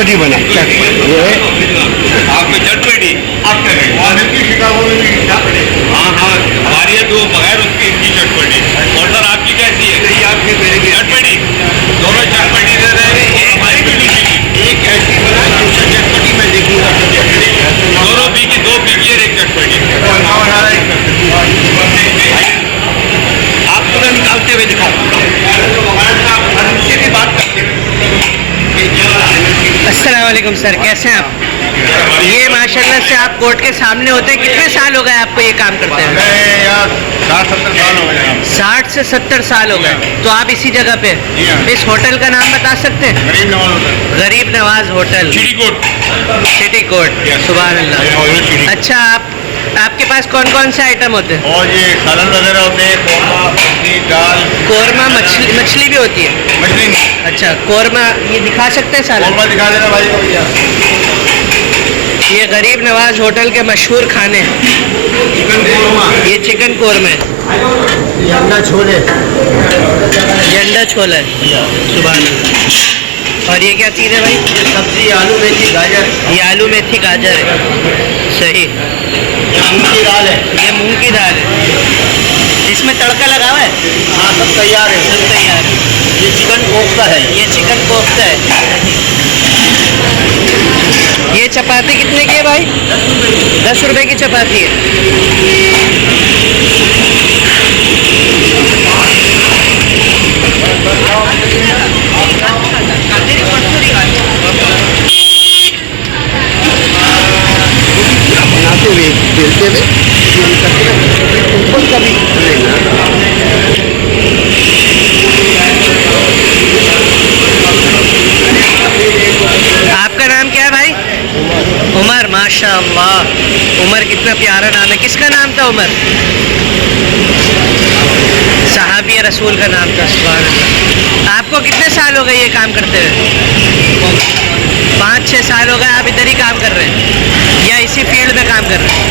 चटपटी बना। ये आपको चटपटी शिकागो में भी चटपटी। हाँ हाँ, हमारी है तो बगैर उसकी इनकी चटपटी। और सर आपकी कैसी है? नहीं, आपकी मेरी भी चटपटी, दोनों चटपटी दे रहे हैं। हमारी भी लिखी, एक ऐसी बना जो चटपटी में देखिएगा। दोनों पीकी, दो पीकी और एक चटपटी। आपको मैं निकालते हुए दिखाऊंगा, हमसे भी बात करते हुए। अस्सलाम वालेकुम सर, कैसे हैं आप? ये माशाल्लाह से आप कोर्ट के सामने होते हैं। कितने साल हो गए आपको ये काम करते हैं? मैं यार 60-70 साल हो गए। 60 से 70 साल हो गए। तो आप इसी जगह पे? जी हाँ। इस होटल का नाम बता सकते हैं? गरीब नवाज होटल, गरीब नवाज होटल, चिड़ी कोट। City court. सुभान अल्लाह। अच्छा, आपके पास कौन कौन से आइटम होते हैं? और ये सालन वगैरह होते हैं, कोरमा, सब्जी, दाल। कोरमा मछली भी होती है? मछली नहीं। अच्छा, कोरमा ये दिखा सकते हैं सालन? कोरमा दिखा देना भाई को भैया। ये गरीब नवाज होटल के मशहूर खाने हैं। चिकन कोरमा, ये चिकन कोरमा है, ये अंडा छोले, ये अंडा छोला है। सुभान अल्लाह। और ये क्या चीज़ है भाई? सब्जी आलू मेथी गाजर, ये आलू मेथी गाजर है। सही। ये मूंग की दाल है। ये मूंग की दाल है। इसमें तड़का लगा हुआ है? हाँ, सब तैयार है। सब तैयार है। ये चिकन कोफ्ता है। ये चिकन कोफ्ता है। ये चपाती कितने की है भाई? 10 रुपए की चपाती है। बनाते हुए बेलते हुए ऊपर का भी आपका नाम क्या है भाई? उमर। माशाअल्लाह, उमर कितना प्यारा नाम है। किसका नाम था उमर? सहाबी रसूल का नाम था। सुभान अल्लाह। आपको कितने साल हो गए ये काम करते हुए? 5-6 साल हो गए आप इधर ही काम कर रहे हैं या इसी फील्ड में काम कर रहे हैं?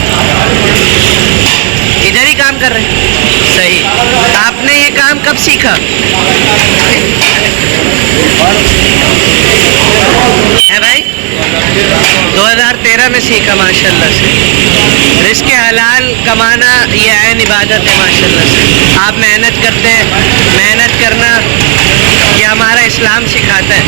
इधर ही काम कर रहे हैं। सही। आपने ये काम कब सीखा है भाई? 2013 में सीखा। माशाल्लाह से रिस्क हलाल कमाना ये ऐन इबादत है। माशाल्लाह से आप मेहनत करते हैं। मेहनत करना ये हमारा इस्लाम सिखाता है।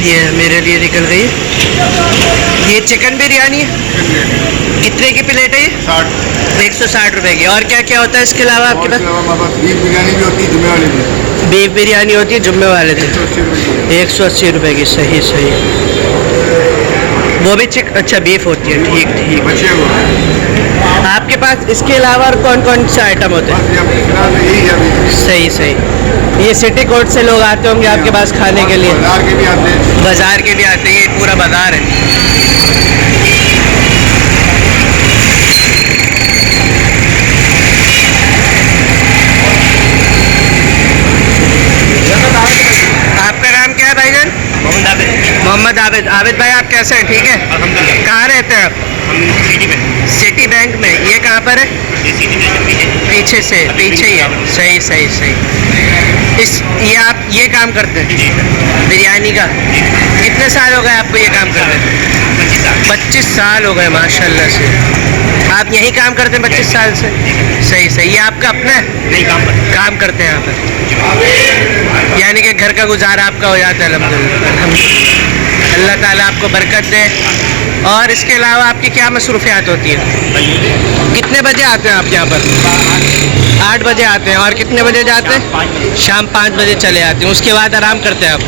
ये मेरे लिए निकल गई। ये चिकन बिरयानी है। कितने की प्लेट है ये? 60। 160 रुपए की। और क्या क्या होता है इसके अलावा आपके पास? बीफ बिरयानी भी होती है जुम्मे वाले दिन। बीफ बिरयानी होती है जुम्मे वाले दिन। 180 रुपए की। सही सही। वो भी अच्छा बीफ होती है। ठीक ठीक। बचे हुए आपके पास इसके अलावा और कौन कौन से आइटम होते हैं? यही है अभी। सही सही। ये सिटी कोर्ट से लोग आते होंगे आपके पास खाने के लिए? बाजार के भी आते हैं। बाजार के भी आते हैं। ये पूरा बाजार है। आपका नाम क्या है भाईजान? मोहम्मद आबिद। मोहम्मद आबिद। आबिद भाई आप कैसे हैं? ठीक है। अल्हम्दुलिल्लाह। कहाँ रहते हैं आप? हम सिटी में। सिटी बैंक में। ये कहाँ पर है? ये सिटी में पीछे। पीछे से। पीछे ही है। सही सही सही। ये आप ये काम करते हैं जी। बिरयानी का? कितने साल हो गए आपको ये काम करते हैं? 25 साल हो गए। माशाल्लाह से आप यही काम करते हैं 25 साल से? सही सही। ये आपका अपना है? नहीं, काम करते हैं यहाँ पर, यानी कि घर का गुजारा आपका हो जाता है। अल्हम्दुलिल्लाह। अल्लाह ताला आपको बरकत दे। और इसके अलावा आपकी क्या मसरूफियात होती है? कितने बजे आते हैं आप यहाँ पर? 8 बजे आते हैं। और कितने बजे जाते हैं? शाम 5 बजे चले आते हैं। उसके बाद आराम करते हैं आप?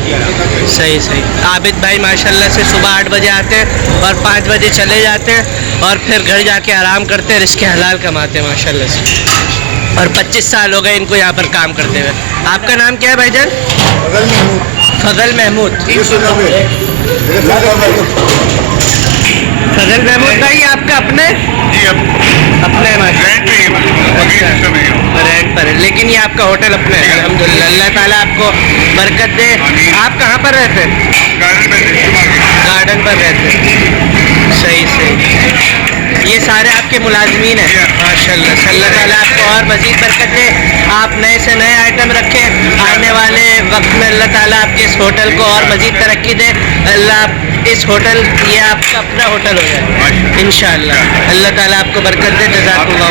सही सही। आबिद भाई माशाल्लाह से सुबह 8 बजे आते हैं और 5 बजे चले जाते हैं और फिर घर जाके आराम करते हैं, रिस्क हलाल कमाते हैं माशाल्लाह से। और 25 साल हो गए इनको यहाँ पर काम करते हुए। आपका नाम क्या है भाईजान? फजल महमूद। फजल महमूद भाई आपका अपने जी अब अपने रेंट पे है, रेंट पर है, लेकिन ये आपका होटल अपने है। अल्हम्दुलिल्लाह, अल्लाह ताला आपको बरकत दे। आमीन। आप कहाँ पर रहते हैं? गार्डन में गार्डन पर रहते हैं। सही सही। ये सारे आपके मुलाजमीन हैं माशाल्लाह। अल्लाह ताला आपको और मज़ीद बरकत दे। आप नए से नए आइटम रखें। आने वाले वक्त में अल्लाह ताला आपके इस होटल को और मज़ीद तरक्की दे। अल्लाह इस होटल ये आपका अपना होटल हो जाए इंशाअल्लाह। अल्लाह ताला आपको बरकत दे। जज़ाकुल्लाह।